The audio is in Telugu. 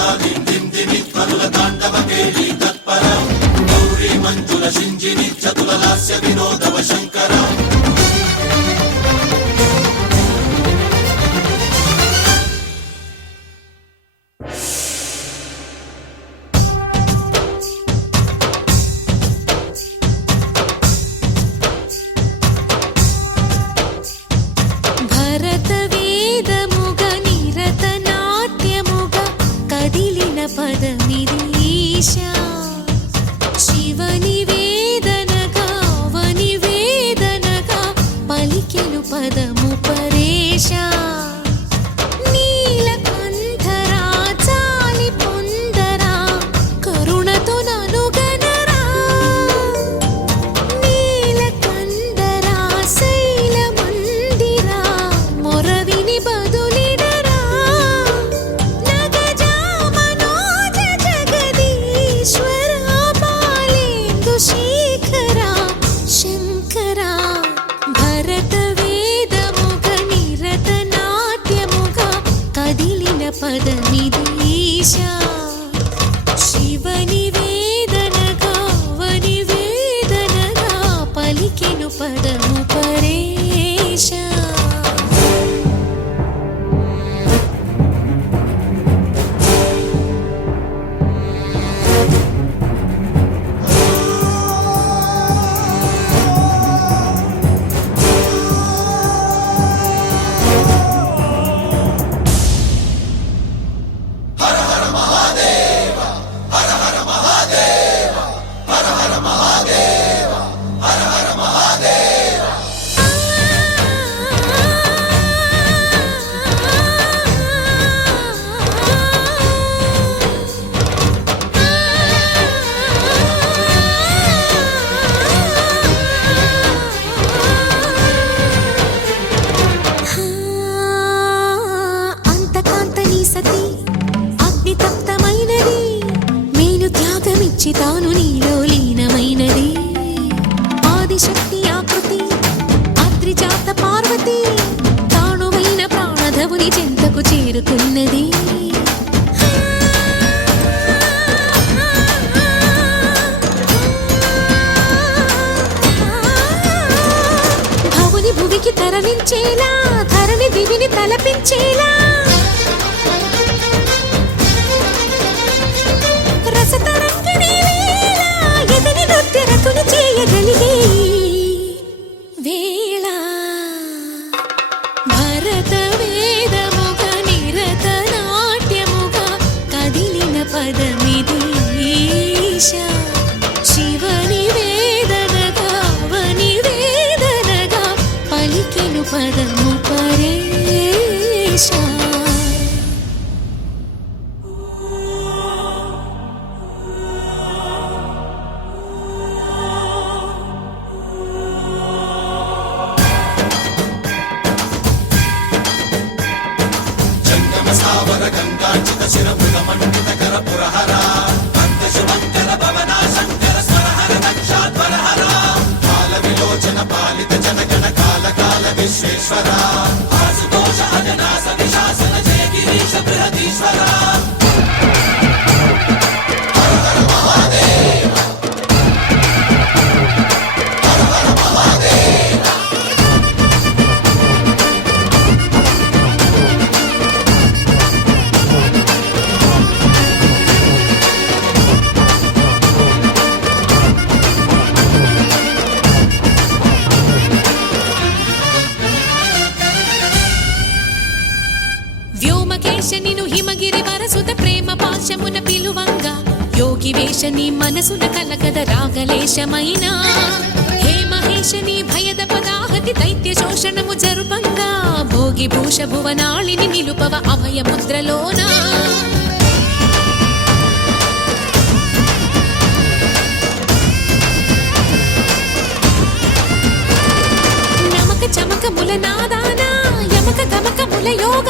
తాళి దిందిని కనుల తాండవ కేళి తత్పర గౌరీ మంజుల శింజిని చతుల లాస్య వినోదవ శంకర ధరణి దివిని తలపించేలా రసతరంగిణి వేళ ఎదిని నృత్యరతుని చేయగలిగే వేళ భరత వేదముగ నిరత నాట్యముగా కదిలిన పదమిది ఈశా శివని వేదనగా వని వేదనగా పలికెను పదము పరేశా సావర గంగాచిత శిరమృగ మండిత కర పురహర అంత శుభంకర భవన శంకర స్వరహర దక్షాధ్వరహర కాల విలోచన పాలిత జనగణ కాల కాల విశ్వేశ్వర ఆశుతోష అజనాస విశాసన జయ గిరీశ బృహదీశ్వర వ్యోమకేశనిను హిమగిరి వరసుత ప్రేమ పాశమున పిలువంగా యోగి వేషని మనసున కలగద రాగలేశమైన హే మహేశని భయద పదాహతి దైత్య శోషణము జరుపంగా భోగి భూష భువనాళిని నిలుపవ అభయ ముద్రలోన నమక చమక ముల నాదాన యమక గమక ముల యోగ